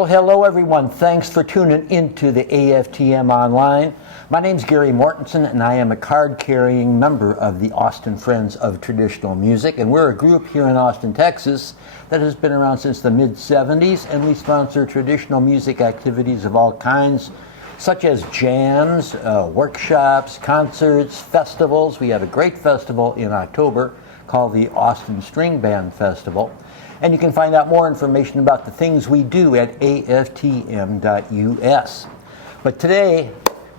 Well, hello everyone. Thanks for tuning into the AFTM Online. My name's Gary Mortensen, and I am a card-carrying member of the Austin Friends of Traditional Music, and we're a group here in Austin, Texas that has been around since the mid-70s, and we sponsor traditional music activities of all kinds, such as jams, workshops, concerts, festivals. We have a great festival in October called the Austin String Band Festival. And you can find out more information about the things we do at aftm.us. But today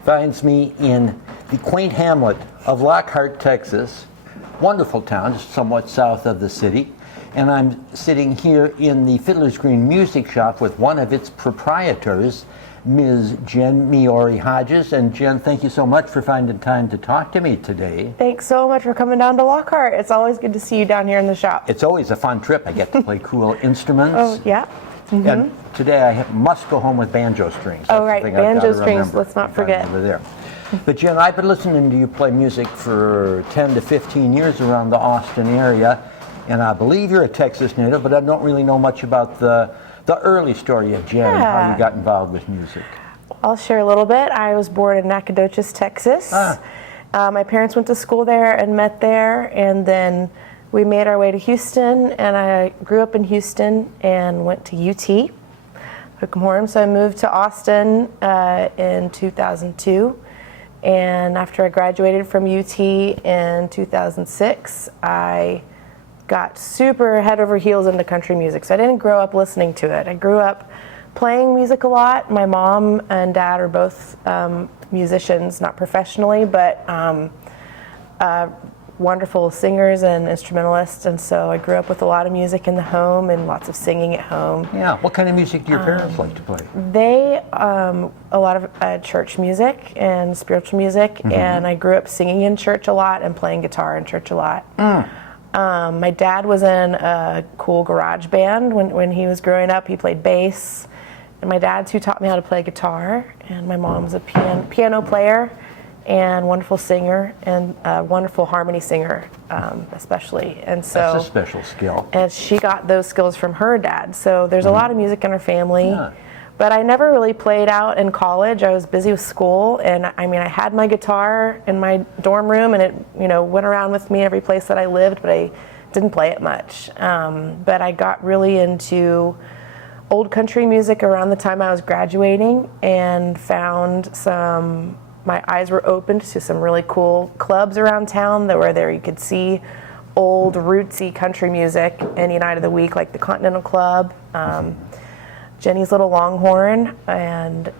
finds me in the quaint hamlet of Lockhart, Texas. Wonderful town, just somewhat south of the city. And I'm sitting here in the Fiddler's Green Music Shop with one of its proprietors, Ms. Jenn Miori Hodges. And Jen, thank you so much for finding time to talk to me today. Thanks so much for coming down to Lockhart. It's always good to see you down here in the shop. It's always a fun trip. I get to play cool instruments. Oh, yeah. Mm-hmm. And today I must go home with banjo strings. That's right, banjo strings, let's not forget. Over there. But Jen, I've been listening to you play music for 10 to 15 years around the Austin area, and I believe you're a Texas native, but I don't really know much about the early story of Jen and how you got involved with music. I'll share a little bit. I was born in Nacogdoches, Texas. My parents went to school there and met there, and then we made our way to Houston, and I grew up in Houston and went to UT, Hook'em Hor'em. So I moved to Austin in 2002, and after I graduated from UT in 2006, I got super head over heels into country music. So I didn't grow up listening to it. I grew up playing music a lot. My mom and dad are both musicians, not professionally, but wonderful singers and instrumentalists. And so I grew up with a lot of music in the home and lots of singing at home. Yeah. What kind of music do your parents like to play? They, a lot of church music and spiritual music. Mm-hmm. And I grew up singing in church a lot and playing guitar in church a lot. My dad was in a cool garage band when he was growing up. He played bass. And my dad's who taught me how to play guitar. And my mom's a piano player and wonderful singer and a wonderful harmony singer, especially. And so that's a special skill. And she got those skills from her dad. So there's a lot of music in our family. Yeah. But I never really played out in college. I was busy with school, and I mean, I had my guitar in my dorm room, and it, went around with me every place that I lived, but I didn't play it much. But I got really into old country music around the time I was graduating, and found my eyes were opened to some really cool clubs around town that were there. You could see old rootsy country music any night of the week, like the Continental Club, Jenny's Little Longhorn, and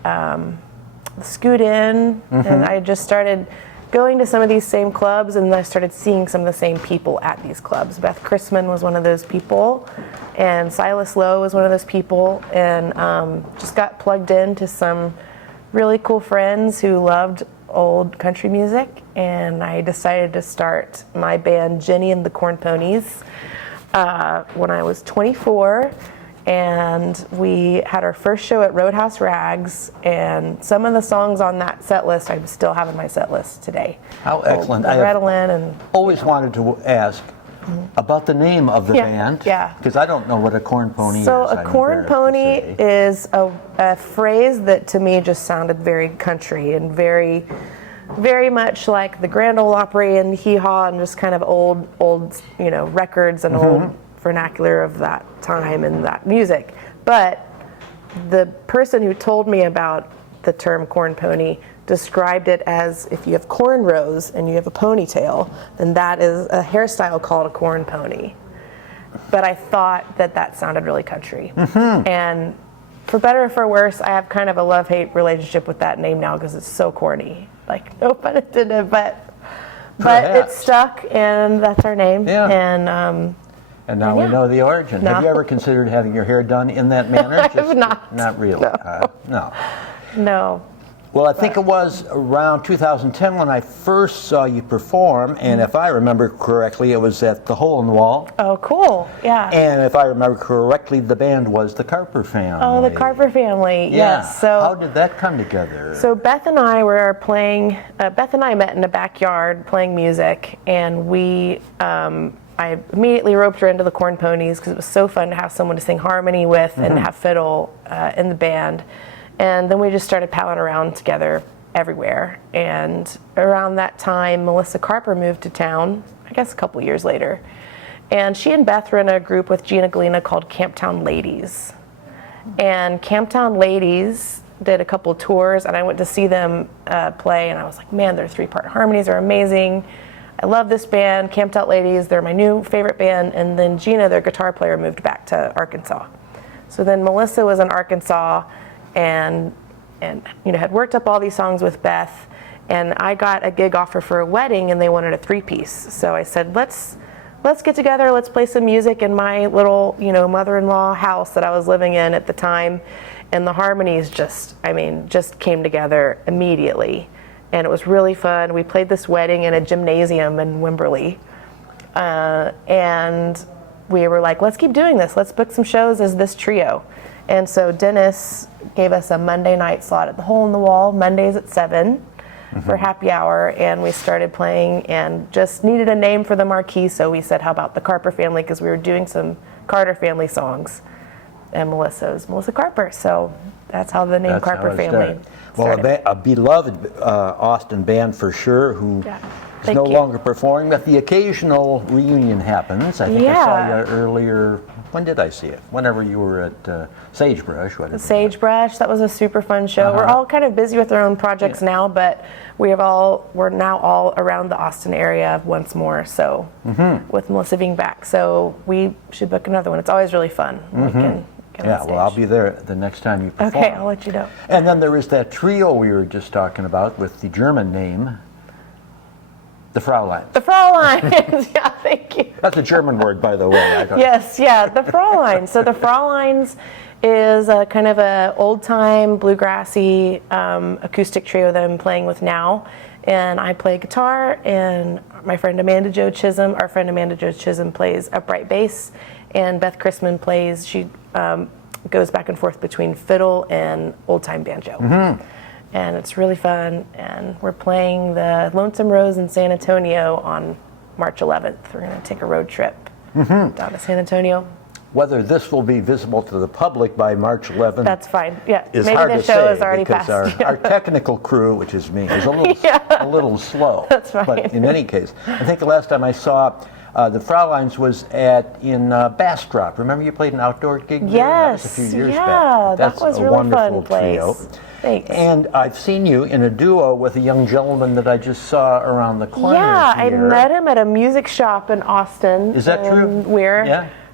Scoot In. And I just started going to some of these same clubs, and I started seeing some of the same people at these clubs. Beth Chrisman was one of those people, and Silas Lowe was one of those people, and just got plugged into some really cool friends who loved old country music, and I decided to start my band Jenny and the Corn Ponies when I was 24. And we had our first show at Roadhouse Rags, and some of the songs on that set list I still have in my set list today. How excellent. I have always wanted to ask about the name of the band. Yeah. Because I don't know what a corn pony is. So a corn pony is a phrase that to me just sounded very country and very, very much like the Grand Ole Opry and Hem Haw and just kind of old records and old vernacular of that time and that music. But the person who told me about the term corn pony described it as if you have cornrows and you have a ponytail, then that is a hairstyle called a corn pony. But I thought that sounded really country. And for better or for worse, I have kind of a love-hate relationship with that name now because it's so corny. Like, no pun intended, but it stuck, and that's our name. Yeah. And now we know the origin. No. Have you ever considered having your hair done in that manner? I have not. Not really. No. No. Well, I think it was around 2010 when I first saw you perform, and if I remember correctly, it was at the Hole in the Wall. Oh, cool. Yeah. And if I remember correctly, the band was the Carper Family. Oh, the Carper Family. Yeah. Yes. So how did that come together? So Beth and I were playing. Beth and I met in a backyard playing music, and we. I immediately roped her into the Corn Ponies because it was so fun to have someone to sing harmony with and have fiddle in the band. And then we just started palling around together everywhere. And around that time, Melissa Carper moved to town, I guess a couple years later. And she and Beth were in a group with Gina Galena called Camptown Ladies. And Camptown Ladies did a couple tours, and I went to see them play, and I was like, man, their 3-part harmonies are amazing. I love this band, Camptown Ladies. They're my new favorite band. And then Gina, their guitar player, moved back to Arkansas. So then Melissa was in Arkansas and had worked up all these songs with Beth. And I got a gig offer for a wedding, and they wanted a 3-piece. So I said, let's get together, let's play some music in my little, mother-in-law house that I was living in at the time. And the harmonies just came together immediately. And it was really fun. We played this wedding in a gymnasium in Wimberley. And we were like, let's keep doing this. Let's book some shows as this trio. And so Dennis gave us a Monday night slot at the Hole in the Wall, Mondays at 7 for happy hour. And we started playing and just needed a name for the marquee. So we said, how about the Carper Family? Because we were doing some Carter Family songs. And Melissa was Melissa Carper. So that's how the name Carper Family started. Well, a beloved Austin band for sure, who is no longer performing, but the occasional reunion happens. I think I saw you earlier. When did I see it? Whenever you were at Sagebrush. Sagebrush, that was a super fun show. We're all kind of busy with our own projects now, but we're now all around the Austin area once more. So with Melissa being back, so we should book another one. It's always really fun. When we can get on stage. Well, I'll be there the next time you perform. Okay, I'll let you know. And then there is that trio we were just talking about with the German name, the Frauleins. The Frauleins, yeah, thank you. That's a German word, by the way. The Frauleins. So the Frauleins is a kind of a old-time, bluegrassy acoustic trio that I'm playing with now. And I play guitar, and my friend Amanda Jo Chisholm plays upright bass, and Beth Chrisman plays, she goes back and forth between fiddle and old-time banjo. And it's really fun, and we're playing the Lonesome Rose in San Antonio on March 11th. We're going to take a road trip down to San Antonio. Whether this will be visible to the public by March 11th, that's fine. Yeah, is maybe hard the to show say is already because passed. Our technical crew, which is me, is a little slow. That's fine. But in any case, I think the last time I saw the Frauleins was in Bastrop. Remember you played an outdoor gig there? Yes. That was a few years back. That was a really fun place. Trio. Thanks. And I've seen you in a duo with a young gentleman that I just saw around the corner here. I met him at a music shop in Austin. Is that true?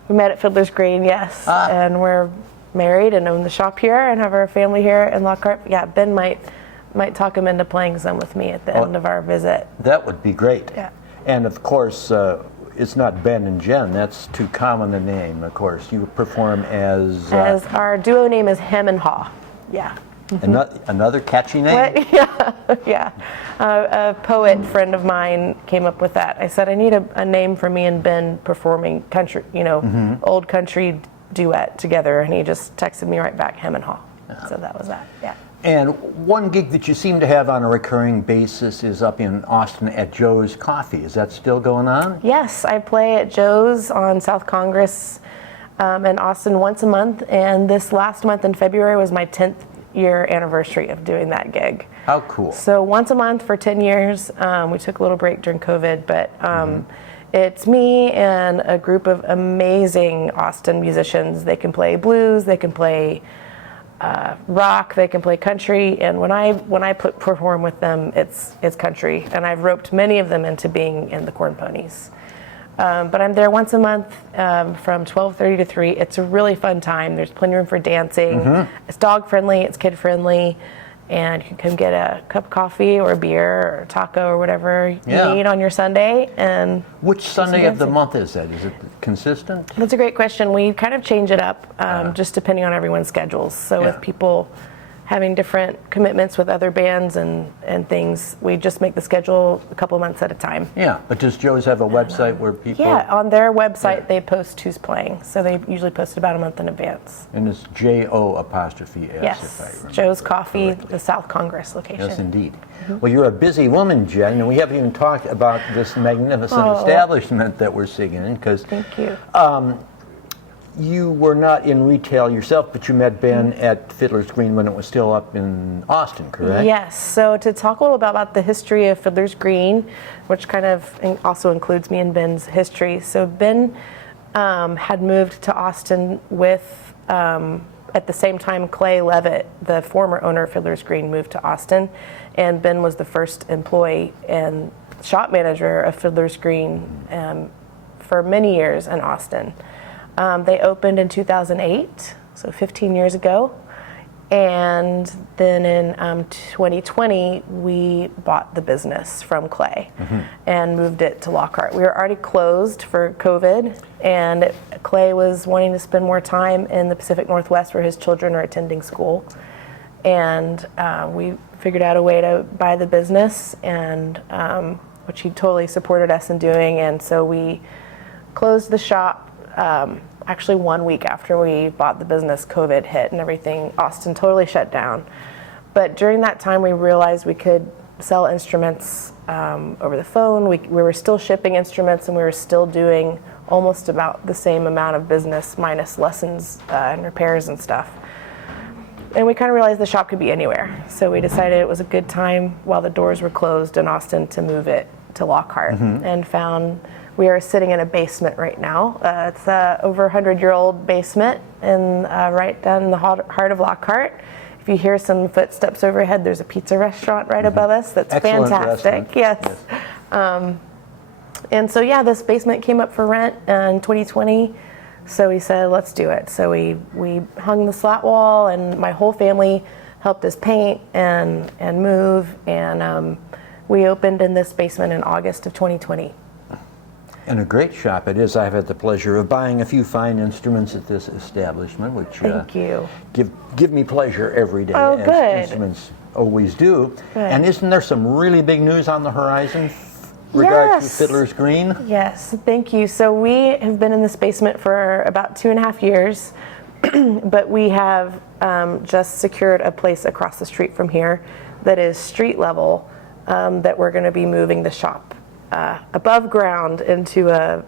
We met at Fiddler's Green, yes. And we're married and own the shop here and have our family here in Lockhart. Yeah, Ben might talk him into playing some with me at the end of our visit. That would be great. Yeah. And of course, it's not Ben and Jenn. That's too common a name, of course. You perform as our duo name is Hem Haw. Yeah. Another catchy name? Yeah. A poet friend of mine came up with that. I said, I need a name for me and Ben performing country, old country duet together. And he just texted me right back, Hem Haw. So that was that, yeah. And one gig that you seem to have on a recurring basis is up in Austin at Joe's Coffee. Is that still going on? Yes, I play at Joe's on South Congress in Austin once a month. And this last month in February was my 10th year anniversary of doing that gig. How cool. So once a month for 10 years. We took a little break during COVID, but it's me and a group of amazing Austin musicians. They can play blues, they can play rock, they can play country, and when I perform with them, it's country. And I've roped many of them into being in the Corn Ponies. But I'm there once a month from 12:30 to 3. It's a really fun time. There's plenty of room for dancing. It's dog friendly, it's kid friendly, and you can come get a cup of coffee or a beer or a taco or whatever you need on your Sunday. And which Sunday of the month is that? Is it consistent? That's a great question. We kind of change it up just depending on everyone's schedules. So if people having different commitments with other bands and things. We just make the schedule a couple months at a time. Yeah, but does Joe's have a website where people... Yeah, on their website they post who's playing. So they usually post about a month in advance. And it's JO''S. Yes, if I remember Joe's Coffee, correctly. the South Congress location. Yes, indeed. Well, you're a busy woman, Jen, and we haven't even talked about this magnificent establishment that we're sitting in, because Thank you. you were not in retail yourself, but you met Ben at Fiddler's Green when it was still up in Austin, correct? Yes, so to talk a little bit about the history of Fiddler's Green, which kind of also includes me and Ben's history. So Ben had moved to Austin with, at the same time Clay Levitt, the former owner of Fiddler's Green, moved to Austin, and Ben was the first employee and shop manager of Fiddler's Green for many years in Austin. They opened in 2008, so 15 years ago. And then in 2020, we bought the business from Clay and moved it to Lockhart. We were already closed for COVID, and Clay was wanting to spend more time in the Pacific Northwest where his children are attending school. And we figured out a way to buy the business, and which he totally supported us in doing. And so we closed the shop. Actually 1 week after we bought the business, COVID hit and everything, Austin totally shut down. But during that time, we realized we could sell instruments over the phone. We were still shipping instruments, and we were still doing almost about the same amount of business minus lessons and repairs and stuff. And we kind of realized the shop could be anywhere. So we decided it was a good time while the doors were closed in Austin to move it to Lockhart, and found we are sitting in a basement right now. It's a over 100-year-old basement and right down in the heart of Lockhart. If you hear some footsteps overhead, there's a pizza restaurant right above us. That's excellent fantastic. Yes. And so yeah, this basement came up for rent in 2020. So we said, let's do it. So we hung the slat wall, and my whole family helped us paint and move. And we opened in this basement in August of 2020. And a great shop it is. I've had the pleasure of buying a few fine instruments at this establishment, which Thank you. give me pleasure every day, Oh, as good. instruments always do. Good. And isn't there some really big news on the horizon regarding Fiddler's Green? Yes, thank you. So we have been in this basement for about 2.5 years, but we have just secured a place across the street from here that is street level, that we're going to be moving the shop above ground into a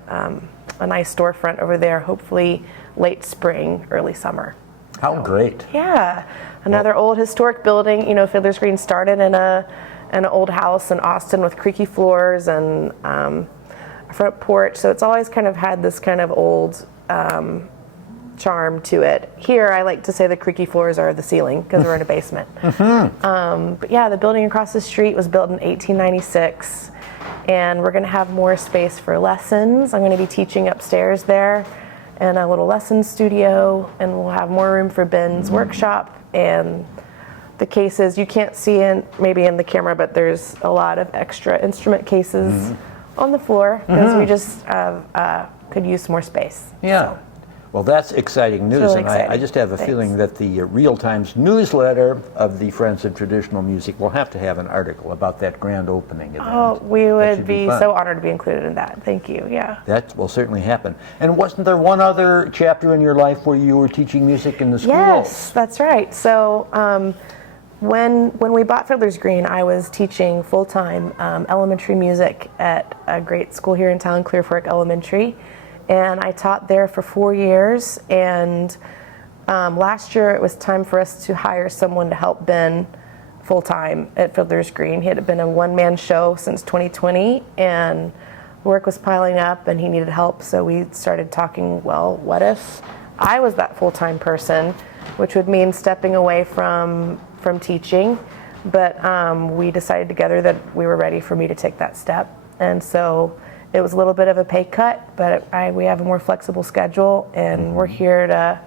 nice storefront over there, hopefully late spring, early summer. How great. Yeah, another old historic building. You know, Fiddler's Green started in an old house in Austin with creaky floors and a front porch, so it's always kind of had this kind of old charm to it. Here, I like to say the creaky floors are the ceiling because we're in a basement. But yeah, the building across the street was built in 1896. And we're going to have more space for lessons. I'm going to be teaching upstairs there, and a little lesson studio, and we'll have more room for Ben's workshop. And the cases, you can't see maybe in the camera, but there's a lot of extra instrument cases on the floor because we just could use more space. Yeah. So. Well, that's exciting news, really and exciting. I just have a feeling that the Real Times newsletter of the Friends of Traditional Music will have to have an article about that grand opening event. Oh, we would be fun. so honored to be included in that. Thank you. Yeah. That will certainly happen. And wasn't there one other chapter in your life where you were teaching music in the schools? Yes, that's right. So when we bought Fiddler's Green, I was teaching full-time elementary music at a great school here in town, Clear Fork Elementary. And I taught there for 4 years. And last year it was time for us to hire someone to help Ben full-time at Fiddler's Green. He had been a one-man show since 2020, and work was piling up and he needed help. So we started talking, well, what if I was that full-time person, which would mean stepping away from teaching. But we decided together that we were ready for me to take that step. And so it was a little bit of a pay cut, but we have a more flexible schedule, and we're here to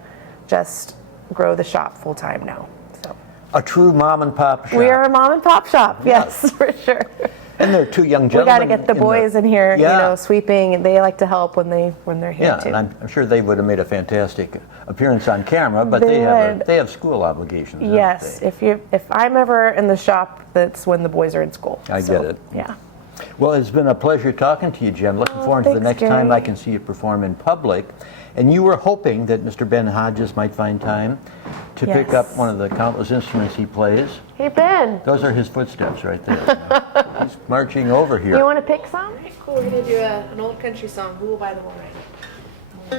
just grow the shop full-time now. So. A true mom and pop shop. We are a mom and pop shop, yes, for sure. And they're two young We gentlemen. got to get the boys in here, Yeah. you know, sweeping. They like to help when they're here Yeah, too. and I'm sure they would have made a fantastic appearance on camera, but They they have would. school obligations. don't Yes, they? if I'm ever in the shop, that's when the boys are in school. I get it. Yeah. Well, it's been a pleasure talking to you, Jen. Looking forward to the thanks, next time Gary. I can see you perform in public. And you were hoping that Mr. Ben Hodges might find time to pick Yes. up one of the countless instruments he plays. Hey Ben, Those are his footsteps right there. He's marching over here. you want to pick some? Cool. We're gonna do an old country song. Who will buy the wine?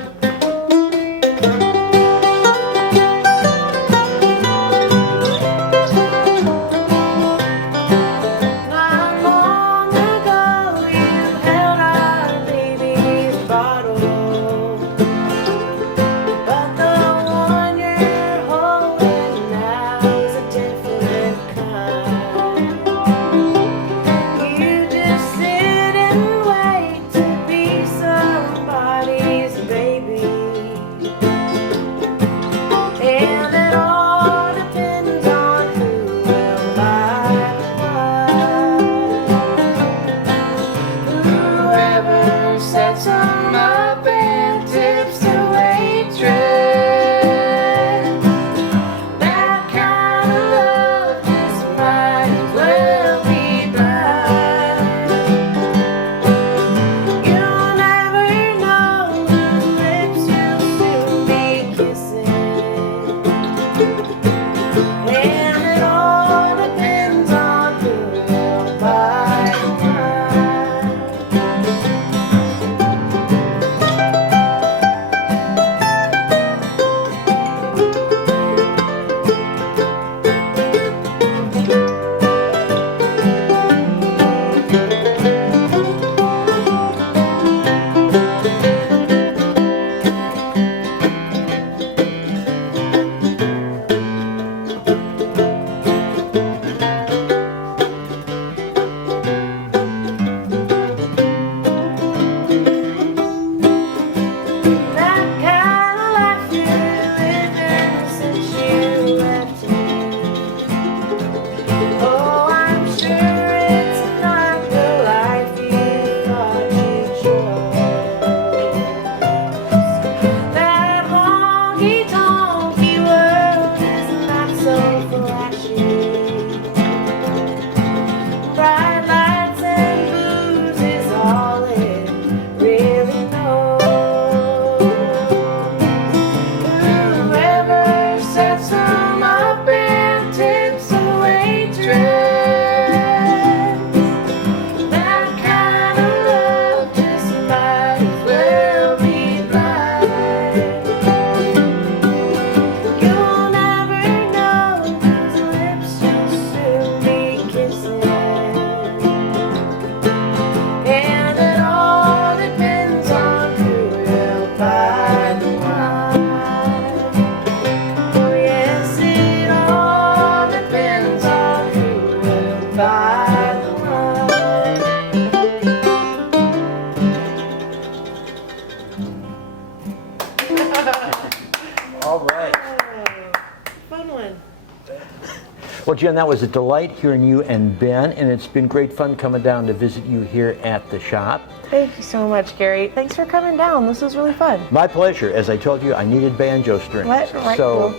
Well, Jen, that was a delight hearing you and Ben, and it's been great fun coming down to visit you here at the shop. Thank you so much, Gary. Thanks for coming down. This was really fun. My pleasure. As I told you, I needed banjo strings. What? Right, so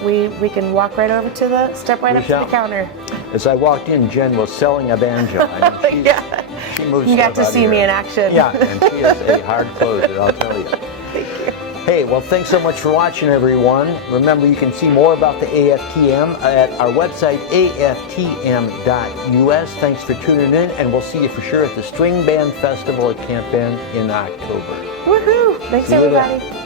cool. We can walk right over to step right up to the counter. As I walked in, Jen was selling a banjo. I mean, Yeah. she moves You got stuff to out see here. me in action. Yeah, and she is a hard closer, I'll tell you. Thank you. Hey, well, thanks so much for watching, everyone. Remember, you can see more about the AFTM at our website, aftm.us. Thanks for tuning in, and we'll see you for sure at the String Band Festival at Camp Ben in October. Woohoo! Thanks, See you then. everybody.